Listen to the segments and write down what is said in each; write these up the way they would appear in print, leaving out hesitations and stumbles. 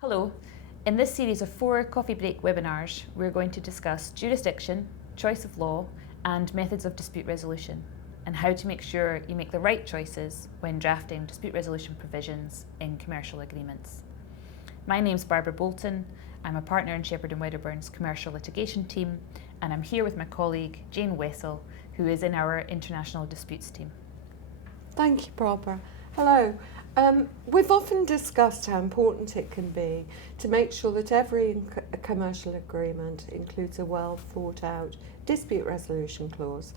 Hello. In this series of 4 coffee break webinars, we're going to discuss jurisdiction, choice of law, and methods of dispute resolution, and how to make sure you make the right choices when drafting dispute resolution provisions in commercial agreements. My name's Barbara Bolton. I'm a partner in Shepherd and Wedderburn's commercial litigation team, and I'm here with my colleague Jane Wessel, who is in our international disputes team. Thank you, Barbara. Hello. We've often discussed how important it can be to make sure that every commercial agreement includes a well thought out dispute resolution clause.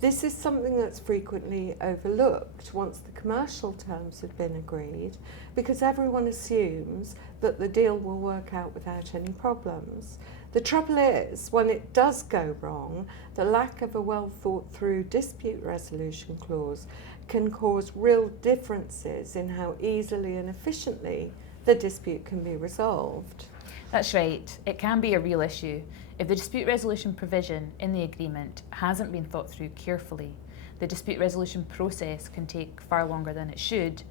This is something that's frequently overlooked once the commercial terms have been agreed, because everyone assumes that the deal will work out without any problems. The trouble is, when it does go wrong, the lack of a well thought through dispute resolution clause can cause real differences in how easily and efficiently the dispute can be resolved. That's right, it can be a real issue. If the dispute resolution provision in the agreement hasn't been thought through carefully, the dispute resolution process can take far longer than it should,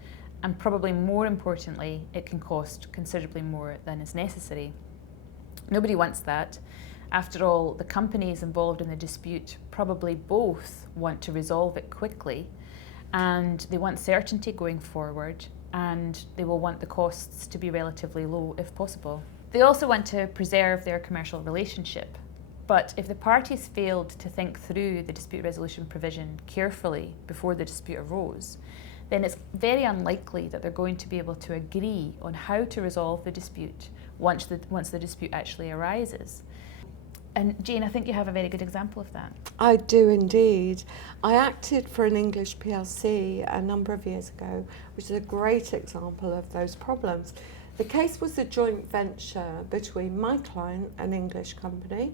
and probably more importantly, it can cost considerably more than is necessary. Nobody wants that. After all, the companies involved in the dispute probably both want to resolve it quickly, and they want certainty going forward, and they will want the costs to be relatively low if possible. They also want to preserve their commercial relationship, but if the parties failed to think through the dispute resolution provision carefully before the dispute arose, then it's very unlikely that they're going to be able to agree on how to resolve the dispute once the dispute actually arises. And Jane, I think you have a very good example of that. I do indeed. I acted for an English PLC a number of years ago, which is a great example of those problems. The case was a joint venture between my client, an English company,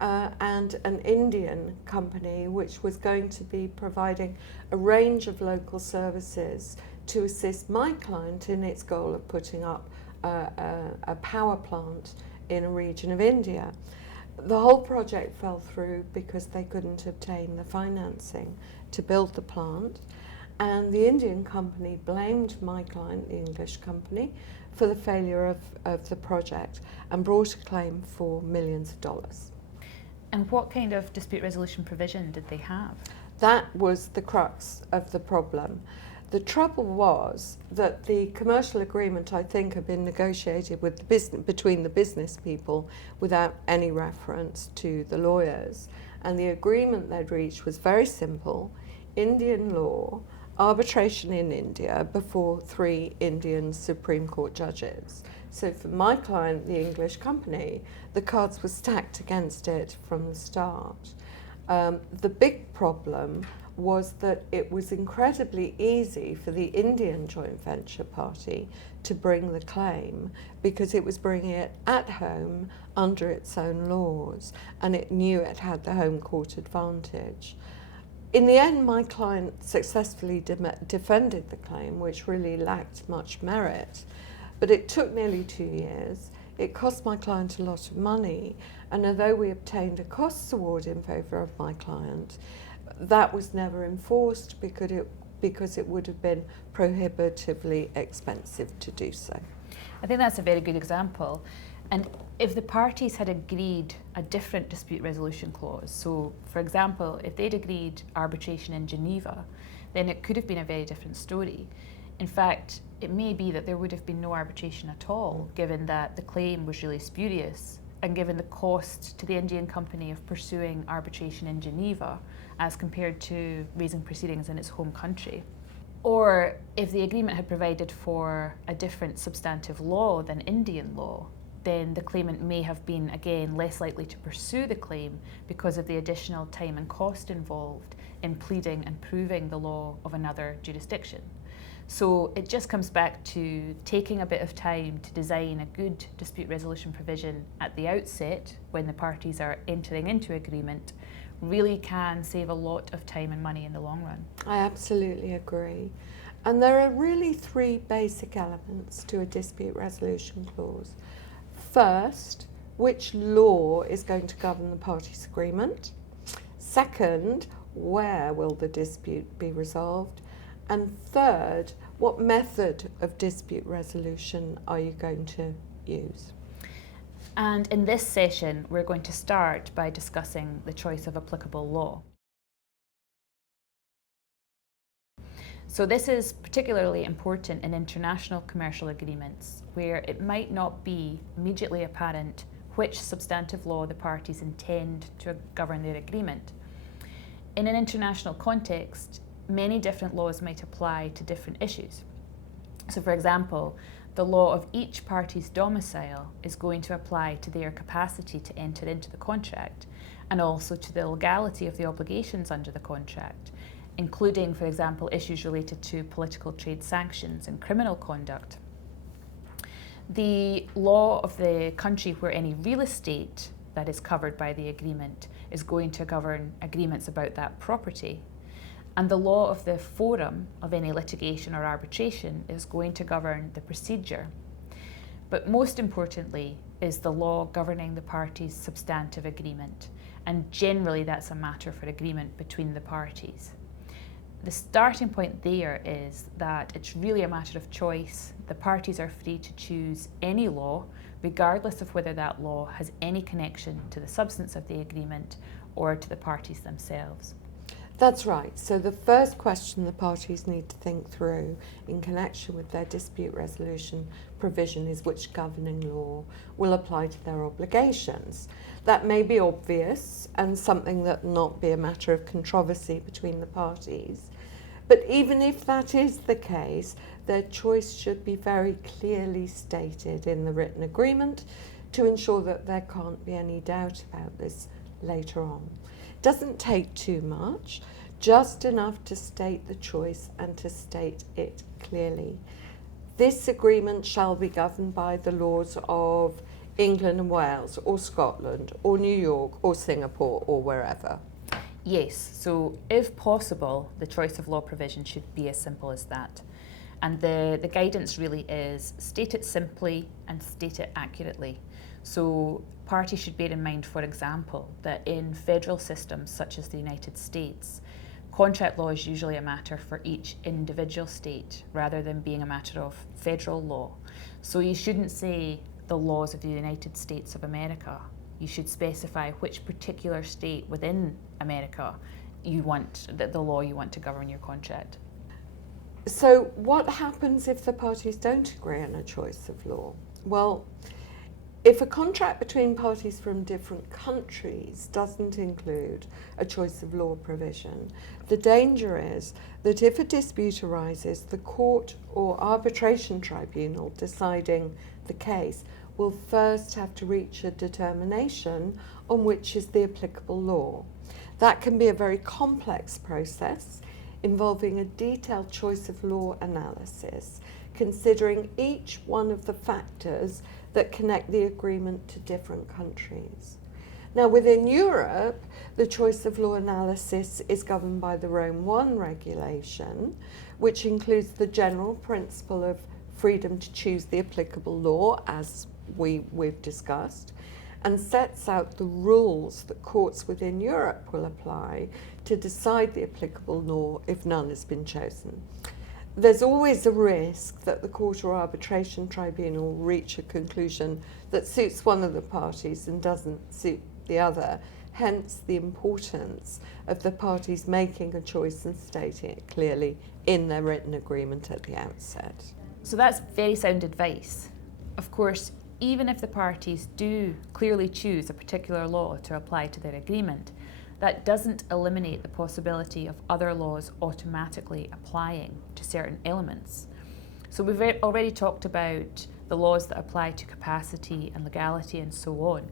and an Indian company, which was going to be providing a range of local services to assist my client in its goal of putting up a power plant in a region of India. The whole project fell through because they couldn't obtain the financing to build the plant, and the Indian company blamed my client, the English company, for the failure of the project and brought a claim for millions of dollars. And what kind of dispute resolution provision did they have? That was the crux of the problem. The trouble was that the commercial agreement, I think, had been negotiated with between the business people without any reference to the lawyers. And the agreement they'd reached was very simple: Indian law, arbitration in India before 3 Indian Supreme Court judges. So for my client, the English company, the cards were stacked against it from the start. The big problem was that it was incredibly easy for the Indian joint venture party to bring the claim, because it was bringing it at home under its own laws, and it knew it had the home court advantage. In the end, my client successfully defended the claim, which really lacked much merit, but it took nearly 2 years. It cost my client a lot of money, and although we obtained a costs award in favour of my client, that was never enforced because it would have been prohibitively expensive to do so. I think that's a very good example. And if the parties had agreed a different dispute resolution clause, so for example, if they'd agreed arbitration in Geneva, then it could have been a very different story. In fact, it may be that there would have been no arbitration at all, given that the claim was really spurious, and given the cost to the Indian company of pursuing arbitration in Geneva as compared to raising proceedings in its home country. Or if the agreement had provided for a different substantive law than Indian law, then the claimant may have been, again, less likely to pursue the claim because of the additional time and cost involved in pleading and proving the law of another jurisdiction. So it just comes back to taking a bit of time to design a good dispute resolution provision at the outset when the parties are entering into agreement really can save a lot of time and money in the long run. I absolutely agree. And there are really 3 basic elements to a dispute resolution clause. First, which law is going to govern the parties' agreement? Second, where will the dispute be resolved? And third, what method of dispute resolution are you going to use. And in this session, we're going to start by discussing the choice of applicable law. So this is particularly important in international commercial agreements, where it might not be immediately apparent which substantive law the parties intend to govern their agreement. In an international context, many different laws might apply to different issues. So for example, the law of each party's domicile is going to apply to their capacity to enter into the contract, and also to the legality of the obligations under the contract, including, for example, issues related to political trade sanctions and criminal conduct. The law of the country where any real estate that is covered by the agreement is going to govern agreements about that property. And the law of the forum of any litigation or arbitration is going to govern the procedure. But most importantly is the law governing the parties' substantive agreement. And generally that's a matter for agreement between the parties. The starting point there is that it's really a matter of choice. The parties are free to choose any law, regardless of whether that law has any connection to the substance of the agreement or to the parties themselves. That's right. So the first question the parties need to think through in connection with their dispute resolution provision is which governing law will apply to their obligations. That may be obvious and something that will not be a matter of controversy between the parties. But even if that is the case, their choice should be very clearly stated in the written agreement to ensure that there can't be any doubt about this later on. Doesn't take too much, just enough to state the choice and to state it clearly. This agreement shall be governed by the laws of England and Wales, or Scotland, or New York, or Singapore, or wherever. Yes, so if possible, the choice of law provision should be as simple as that. And the guidance really is state it simply and state it accurately. So parties should bear in mind, for example, that in federal systems such as the United States, contract law is usually a matter for each individual state rather than being a matter of federal law. So you shouldn't say the laws of the United States of America. You should specify which particular state within America you want, the law you want to govern your contract. So what happens if the parties don't agree on a choice of law? Well, if a contract between parties from different countries doesn't include a choice of law provision, the danger is that if a dispute arises, the court or arbitration tribunal deciding the case will first have to reach a determination on which is the applicable law. That can be a very complex process involving a detailed choice of law analysis, considering each one of the factors that connect the agreement to different countries. Now, within Europe, the choice of law analysis is governed by the Rome I regulation, which includes the general principle of freedom to choose the applicable law, as we've discussed, and sets out the rules that courts within Europe will apply to decide the applicable law if none has been chosen. There's always a risk that the court or arbitration tribunal will reach a conclusion that suits one of the parties and doesn't suit the other, hence the importance of the parties making a choice and stating it clearly in their written agreement at the outset. So that's very sound advice. Of course, even if the parties do clearly choose a particular law to apply to their agreement, that doesn't eliminate the possibility of other laws automatically applying to certain elements. So we've already talked about the laws that apply to capacity and legality and so on.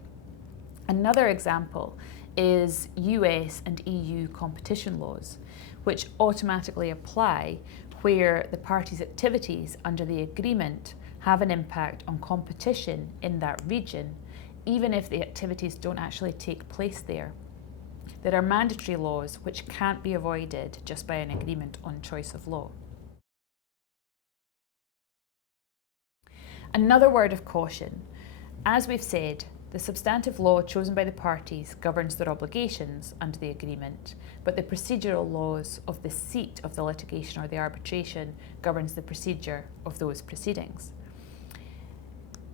Another example is US and EU competition laws, which automatically apply where the parties' activities under the agreement have an impact on competition in that region, even if the activities don't actually take place there. There are mandatory laws which can't be avoided just by an agreement on choice of law. Another word of caution. As we've said, the substantive law chosen by the parties governs their obligations under the agreement, but the procedural laws of the seat of the litigation or the arbitration governs the procedure of those proceedings.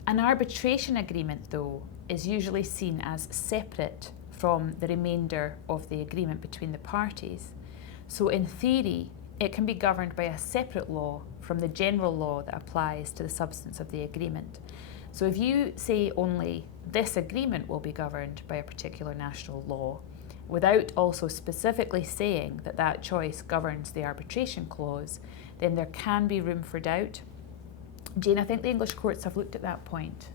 An arbitration agreement, though, is usually seen as separate from the remainder of the agreement between the parties. So in theory, it can be governed by a separate law from the general law that applies to the substance of the agreement. So if you say only this agreement will be governed by a particular national law, without also specifically saying that that choice governs the arbitration clause, then there can be room for doubt. Jane, I think the English courts have looked at that point.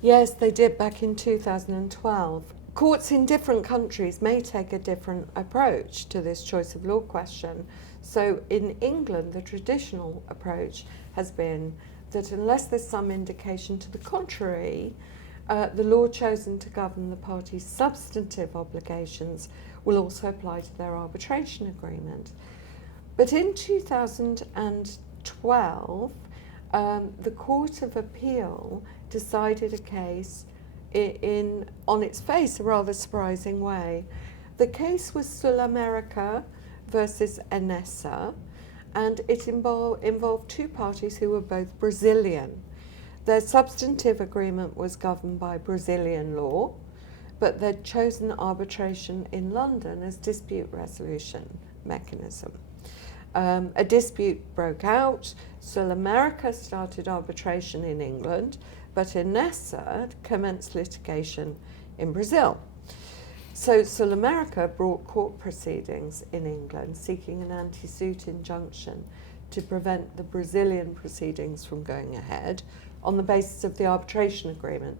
Yes, they did back in 2012. Courts in different countries may take a different approach to this choice of law question. So in England, the traditional approach has been that unless there's some indication to the contrary, the law chosen to govern the parties' substantive obligations will also apply to their arbitration agreement. But in 2012, the Court of Appeal decided a case on its face, a rather surprising way. The case was Sul-America versus Enesa, and it involved two parties who were both Brazilian. Their substantive agreement was governed by Brazilian law, but they'd chosen arbitration in London as dispute resolution mechanism. A dispute broke out. Sul-America started arbitration in England, but Enesa commenced litigation in Brazil. So Sul-America brought court proceedings in England seeking an anti-suit injunction to prevent the Brazilian proceedings from going ahead on the basis of the arbitration agreement.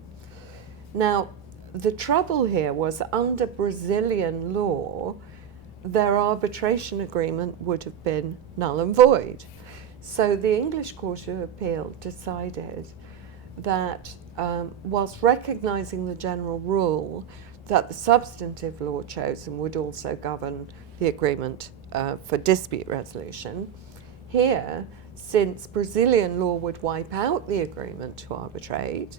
Now, the trouble here was under Brazilian law, their arbitration agreement would have been null and void. So the English Court of Appeal decided that whilst recognising the general rule that the substantive law chosen would also govern the agreement for dispute resolution, here, since Brazilian law would wipe out the agreement to arbitrate,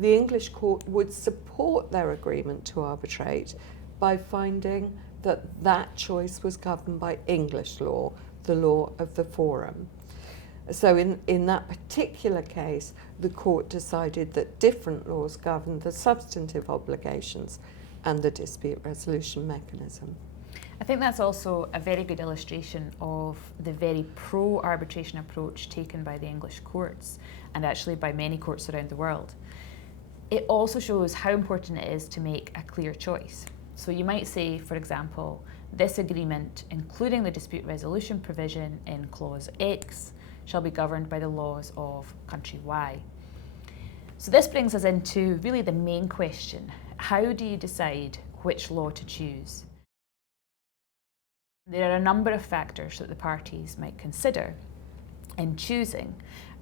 the English court would support their agreement to arbitrate by finding that that choice was governed by English law, the law of the forum. So in that particular case, the court decided that different laws governed the substantive obligations and the dispute resolution mechanism. I think that's also a very good illustration of the very pro-arbitration approach taken by the English courts, and actually by many courts around the world. It also shows how important it is to make a clear choice. So you might say, for example, this agreement, including the dispute resolution provision in clause X, shall be governed by the laws of country Y. So this brings us into really the main question. How do you decide which law to choose? There are a number of factors that the parties might consider in choosing.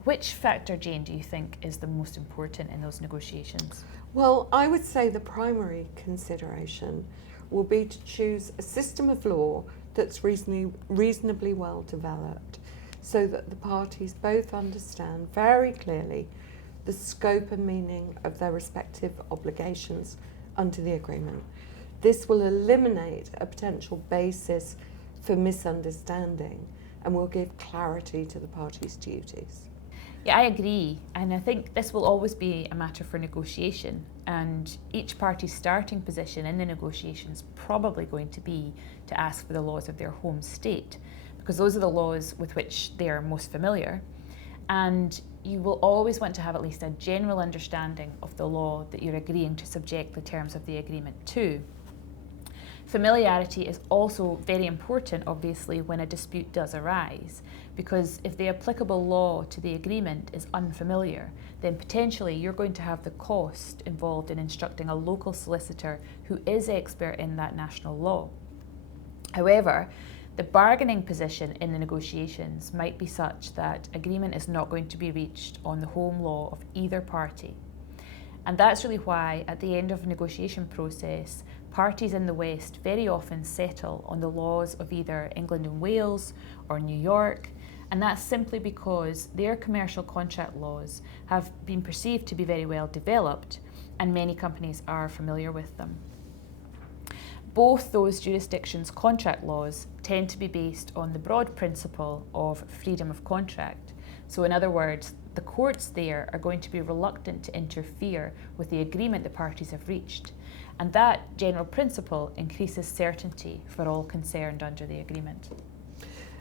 Which factor, Jane, do you think is the most important in those negotiations? Well, I would say the primary consideration will be to choose a system of law that's reasonably well developed, so that the parties both understand very clearly the scope and meaning of their respective obligations under the agreement. This will eliminate a potential basis for misunderstanding and will give clarity to the parties' duties. Yeah, I agree, and I think this will always be a matter for negotiation, and each party's starting position in the negotiations probably going to be to ask for the laws of their home state, because those are the laws with which they are most familiar, and you will always want to have at least a general understanding of the law that you're agreeing to subject the terms of the agreement to. Familiarity is also very important, obviously, when a dispute does arise, because if the applicable law to the agreement is unfamiliar, then potentially you're going to have the cost involved in instructing a local solicitor who is expert in that national law. However, the bargaining position in the negotiations might be such that agreement is not going to be reached on the home law of either party. And that's really why, at the end of a negotiation process, parties in the West very often settle on the laws of either England and Wales or New York, and that's simply because their commercial contract laws have been perceived to be very well developed, and many companies are familiar with them. Both those jurisdictions' contract laws tend to be based on the broad principle of freedom of contract. So in other words, the courts there are going to be reluctant to interfere with the agreement the parties have reached. And that general principle increases certainty for all concerned under the agreement.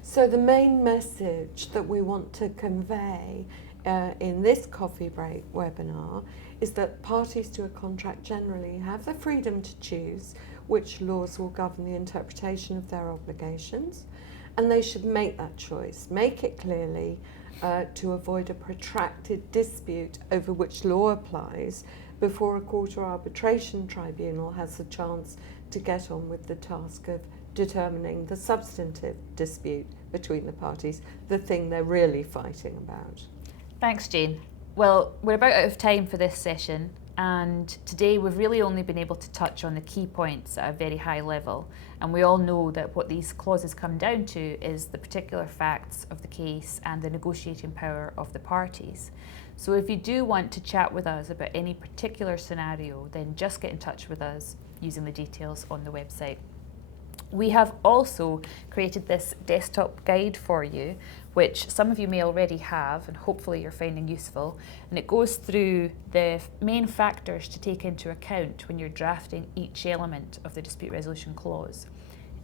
So the main message that we want to convey in this coffee break webinar is that parties to a contract generally have the freedom to choose which laws will govern the interpretation of their obligations, and they should make that choice, make it clearly, to avoid a protracted dispute over which law applies before a court or arbitration tribunal has the chance to get on with the task of determining the substantive dispute between the parties, the thing they're really fighting about. Thanks, Jane. Well, we're about out of time for this session, and today we've really only been able to touch on the key points at a very high level, and we all know that what these clauses come down to is the particular facts of the case and the negotiating power of the parties. So if you do want to chat with us about any particular scenario, then just get in touch with us using the details on the website. We have also created this desktop guide for you, which some of you may already have and hopefully you're finding useful, and it goes through the main factors to take into account when you're drafting each element of the dispute resolution clause.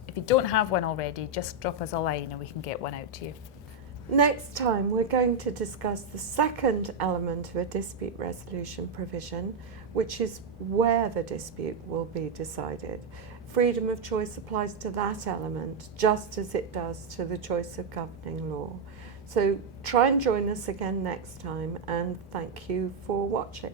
If you don't have one already, just drop us a line and we can get one out to you. Next time we're going to discuss the second element of a dispute resolution provision, which is where the dispute will be decided. Freedom of choice applies to that element just as it does to the choice of governing law. So try and join us again next time, and thank you for watching.